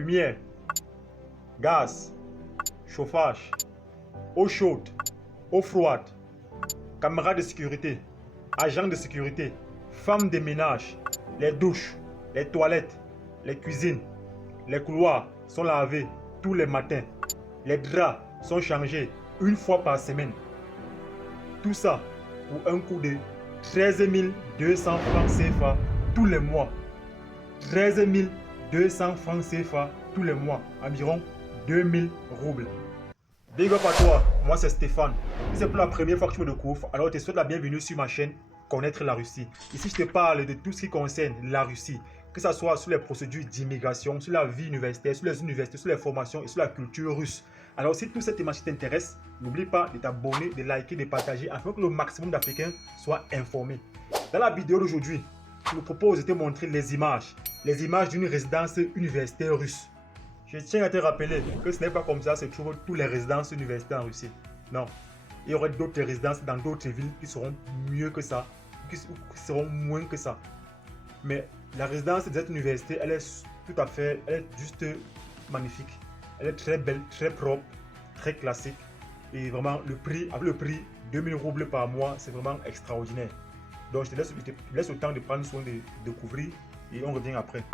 lumière, gaz, chauffage, eau chaude, eau froide, caméra de sécurité, agent de sécurité, femme de ménage, les douches, les toilettes, les cuisines, les couloirs sont lavés tous les matins. Les draps sont changés une fois par semaine. Tout ça pour un coût de 13 200 francs CFA tous les mois. 13 200 francs CFA tous les mois, environ 2000 roubles. Big up à toi, moi c'est Stéphane. Si c'est pour la première fois que tu me découvres, alors je te souhaite la bienvenue sur ma chaîne Connaître la Russie. Ici je te parle de tout ce qui concerne la Russie, que ce soit sur les procédures d'immigration, sur la vie universitaire, sur les universités, sur les formations et sur la culture russe. Alors si toute cette thématique t'intéresse, n'oublie pas de t'abonner, de liker, de partager afin que le maximum d'Africains soient informés. Dans la vidéo d'aujourd'hui, je me propose de te montrer les images d'une résidence universitaire russe. Je tiens à te rappeler que ce n'est pas comme ça se trouvent toutes les résidences universitaires en Russie. Non. Il y aurait d'autres résidences dans d'autres villes qui seront mieux que ça, qui seront moins que ça. Mais la résidence de cette université, elle est tout à fait, elle est juste magnifique. Elle est très belle, très propre, très classique. Et vraiment, avec le prix 2000 roubles par mois, c'est vraiment extraordinaire. Donc je te laisse le temps de prendre soin de découvrir et on revient après.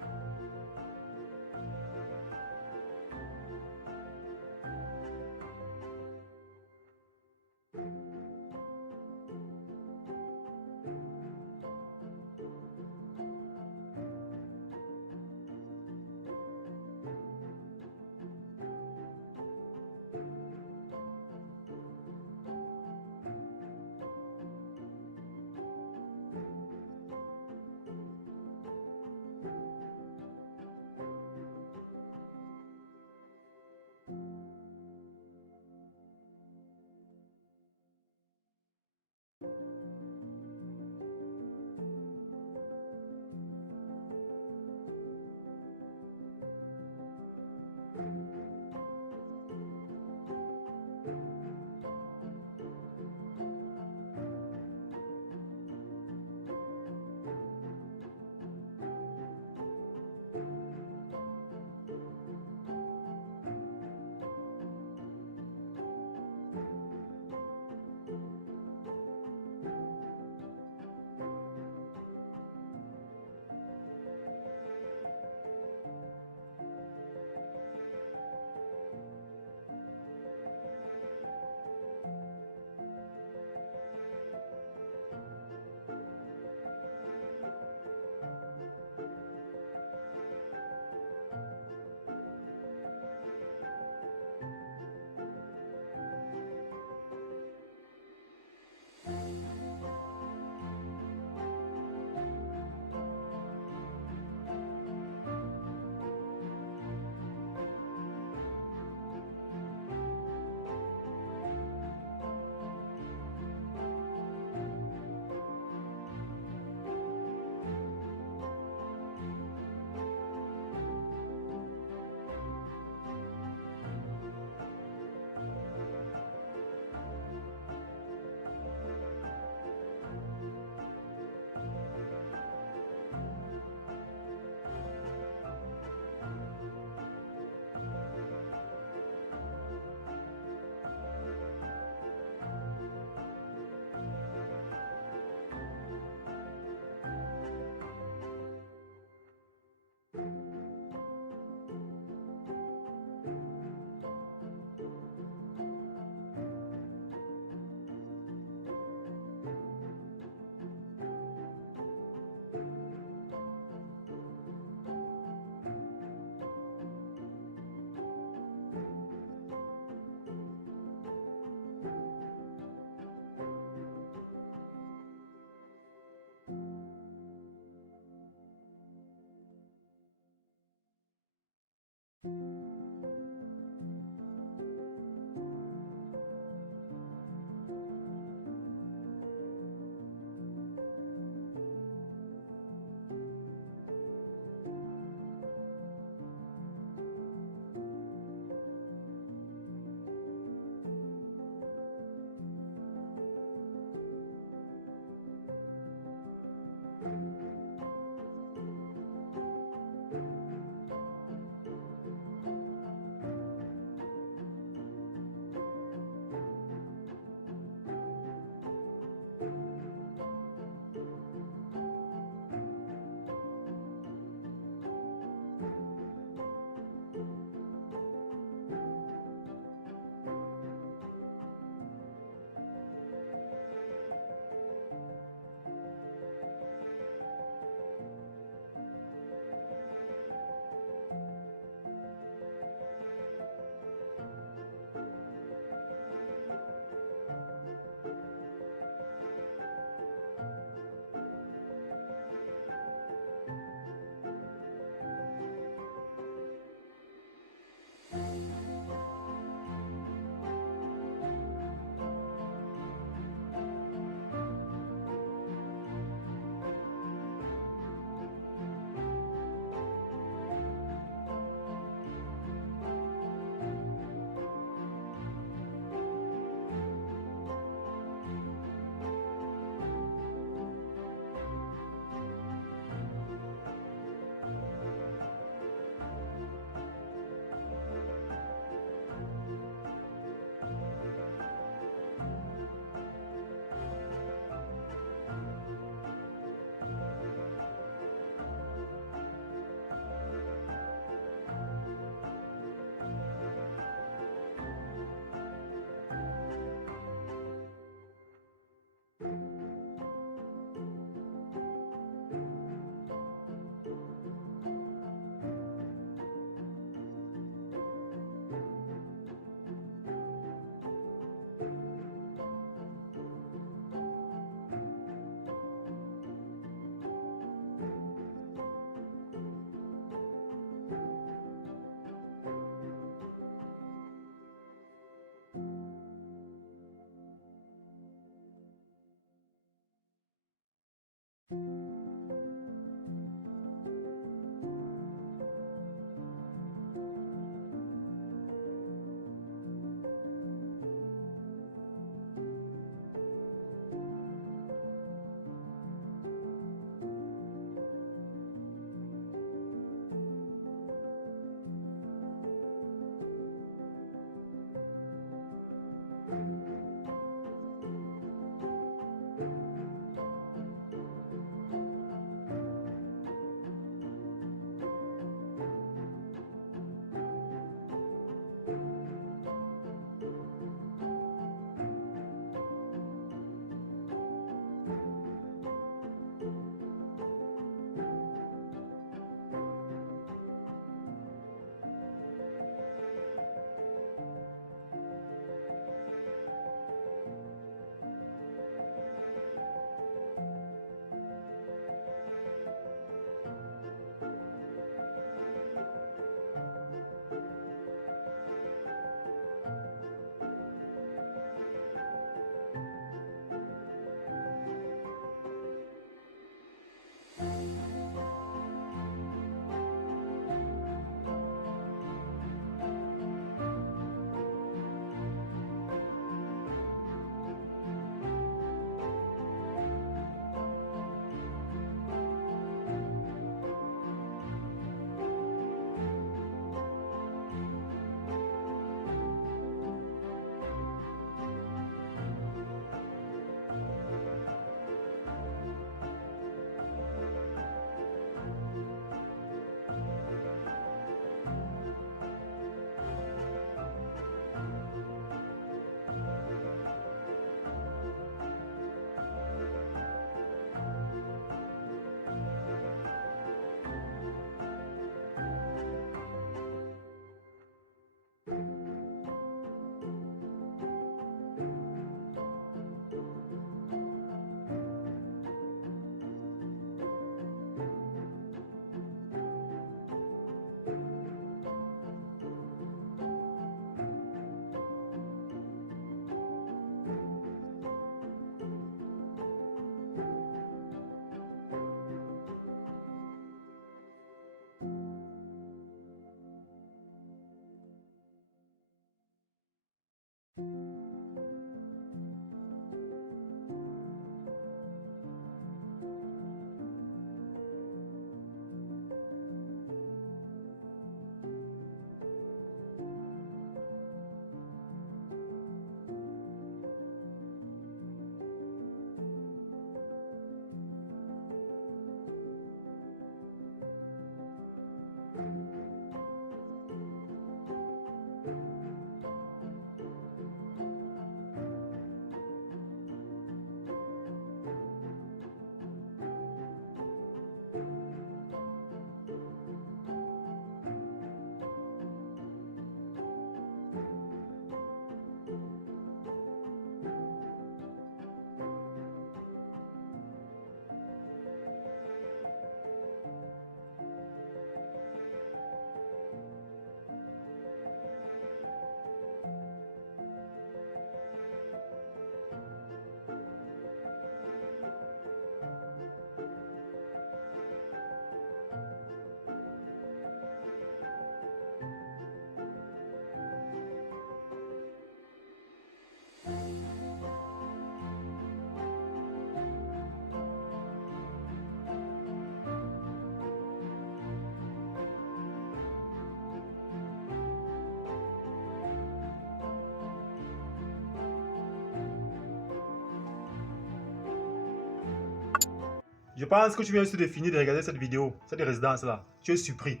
Je pense que tu viens juste de finir de regarder cette vidéo, cette résidence-là. Tu es surpris.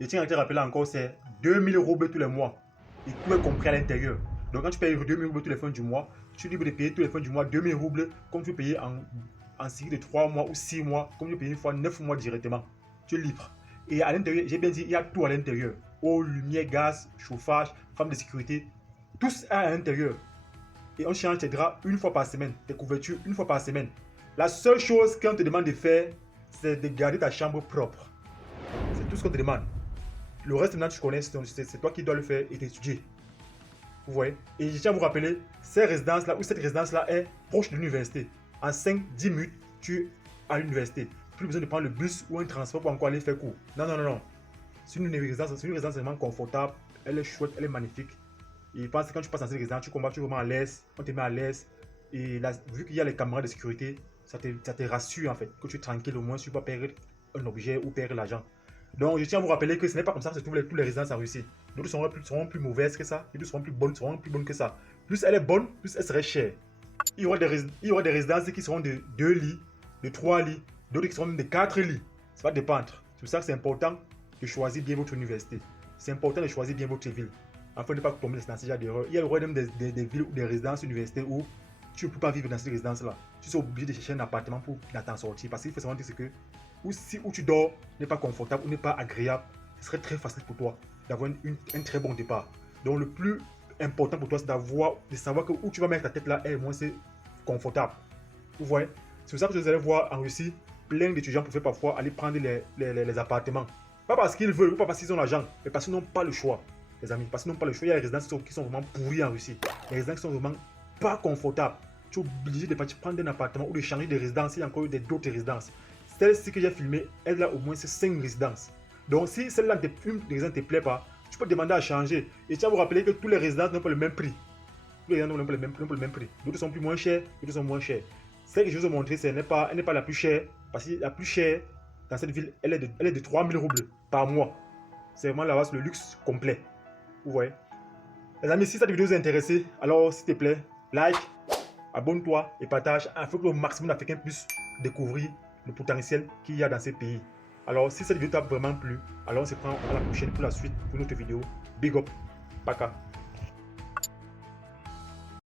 Je tiens à te rappeler encore, c'est 2000 roubles tous les mois. Et tout est compris à l'intérieur. Donc quand tu payes 2000 roubles tous les fins du mois, tu es libre de payer tous les fins du mois 2000 roubles comme tu peux payer en série de 3 mois ou 6 mois, comme tu peux payer une fois 9 mois directement. Tu es libre. Et à l'intérieur, j'ai bien dit, il y a tout à l'intérieur. Eau, lumière, gaz, chauffage, femme de sécurité. Tout est à l'intérieur. Et on change tes draps une fois par semaine, tes couvertures une fois par semaine. La seule chose qu'on te demande de faire, c'est de garder ta chambre propre. C'est tout ce qu'on te demande. Le reste, maintenant, tu connais, c'est toi qui dois le faire et t'étudier. Vous voyez? Et je tiens à vous rappeler, cette résidence-là est proche de l'université. En 5-10 minutes, tu es à l'université. Plus besoin de prendre le bus ou un transport pour encore aller faire cours. Non, non, non, non. C'est une résidence vraiment confortable. Elle est chouette, elle est magnifique. Et je pense que quand tu passes dans cette résidence, tu es vraiment à l'aise. On te met à l'aise. Et là, vu qu'il y a les caméras de sécurité, ça te rassure en fait. Que tu es tranquille, au moins tu ne vas pas perdre un objet ou perdre l'argent. Donc je tiens à vous rappeler que ce n'est pas comme ça que se trouvent toutes les résidences en Russie. D'autres seront plus mauvaises que ça. D'autres seront plus bonnes que ça. Plus elle est bonne, plus elle serait chère. Il y aura des résidences qui seront de 2 lits, de 3 lits, d'autres qui seront même de 4 lits. Ça va dépendre. C'est pour ça que c'est important de choisir bien votre université. C'est important de choisir bien votre ville. Afin de ne pas tomber dans ce genre d'erreur. Il y a même des villes ou des résidences universitaires où tu ne peux pas vivre dans cette résidence-là. Tu seras obligé de chercher un appartement pour t'en sortir. Parce qu'il faut savoir que c'est que où tu dors n'est pas confortable ou n'est pas agréable, ce serait très facile pour toi d'avoir un très bon départ. Donc le plus important pour toi, c'est de savoir que où tu vas mettre ta tête là est moins c'est confortable. Vous voyez? C'est pour ça que vous allez voir en Russie, plein d'étudiants pouvaient parfois aller prendre les appartements. Pas parce qu'ils veulent ou pas parce qu'ils ont l'argent, mais parce qu'ils n'ont pas le choix. Les amis, parce qu'ils n'ont pas le choix. Il y a des résidences qui sont vraiment pourries en Russie. Les résidences qui sont vraiment pas confortables. Tu es obligé de partir prendre un appartement ou de changer de résidence. Il y a encore d'autres résidences. Celle-ci que j'ai filmée, elle a au moins 5 résidences. Donc si celle-là, une résidence ne te plaît pas, tu peux demander à changer. Et tiens à vous rappeler que toutes les résidences n'ont pas le même prix. Toutes les résidences n'ont pas le même prix. D'autres sont plus moins chères, d'autres sont moins chères. Celle que je vous ai montrée, elle n'est pas la plus chère. Parce que la plus chère dans cette ville, elle est de 3000 roubles par mois. C'est vraiment là-bas le luxe complet. Vous voyez? Les amis, si cette vidéo vous a intéressé, alors s'il te plaît, like, abonne-toi et partage afin que le maximum d'Africains puissent découvrir le potentiel qu'il y a dans ces pays. Alors, si cette vidéo t'a vraiment plu, alors on se prend à la prochaine pour la suite pour une autre vidéo. Big up, Baka.